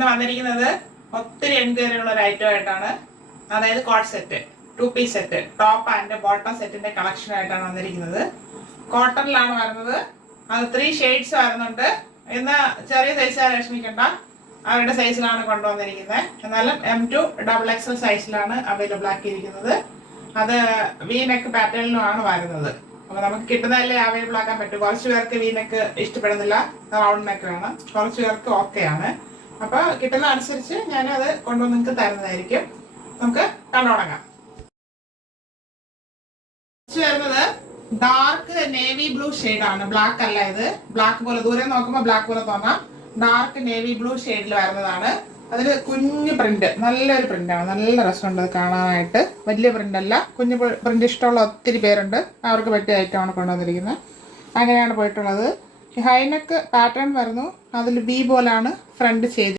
ഇന്ന് വന്നിരിക്കുന്നത് ഒത്തിരി എൻക്വയറിയുള്ള ഒരു ഐറ്റം ആയിട്ടാണ്. അതായത് coat set, 2 piece set, top and bottom സെറ്റിന്റെ കളക്ഷൻ ആയിട്ടാണ് വന്നിരിക്കുന്നത്. കോട്ടണിലാണ് വരുന്നത്. അത് 3 ഷെയ്ഡ്സ് വരുന്നുണ്ട്. ഇന്ന് ചെറിയ സൈസ് ലക്ഷ്മിക്കണ്ട, അവരുടെ സൈസിലാണ് കൊണ്ടുവന്നിരിക്കുന്നത്. എന്നാലും M2 XXL സൈസിലാണ് അവൈലബിൾ ആക്കിയിരിക്കുന്നത്. അത് വി നെക്ക് പാറ്റേണിലുമാണ് വരുന്നത്. അപ്പൊ നമുക്ക് കിട്ടുന്നതല്ലേ അവൈലബിൾ ആക്കാൻ പറ്റും. കുറച്ച് പേർക്ക് വി നെക്ക് ഇഷ്ടപ്പെടുന്നില്ല, റൗണ്ട് നെക്ക് വേണം. കുറച്ച് പേർക്ക് ഓക്കെയാണ്. അപ്പൊ കിട്ടുന്ന അനുസരിച്ച് ഞാൻ അത് കൊണ്ടുവന്ന് നിങ്ങൾക്ക് തരുന്നതായിരിക്കും. നമുക്ക് കണ്ടുതുടങ്ങാം. വരുന്നത് ഡാർക്ക് നേവി ബ്ലൂ ആണ്. ബ്ലാക്ക് അല്ല, ഇത് ബ്ലാക്ക് പോലെ ദൂരെ നോക്കുമ്പോൾ ബ്ലാക്ക് പോലെ തോന്നാം. ഡാർക്ക് നേവി ബ്ലൂ ഷെയ്ഡിൽ വരുന്നതാണ്. അതിൽ കുഞ്ഞു പ്രിന്റ്, നല്ലൊരു പ്രിന്റാണ്. നല്ല രസമുണ്ട് അത് കാണാനായിട്ട്. വലിയ പ്രിന്റ് അല്ല, കുഞ്ഞു പ്രിന്റ് ഇഷ്ടമുള്ള ഒത്തിരി പേരുണ്ട്. അവർക്ക് പറ്റിയ ഐറ്റമാണ് കൊണ്ടുവന്നിരിക്കുന്നത്. അങ്ങനെയാണ് പോയിട്ടുള്ളത്. ഹൈനെക്ക് പാറ്റേൺ വരുന്നു. അതിൽ വി പോലാണ് ഫ്രണ്ട് ചെയ്ത്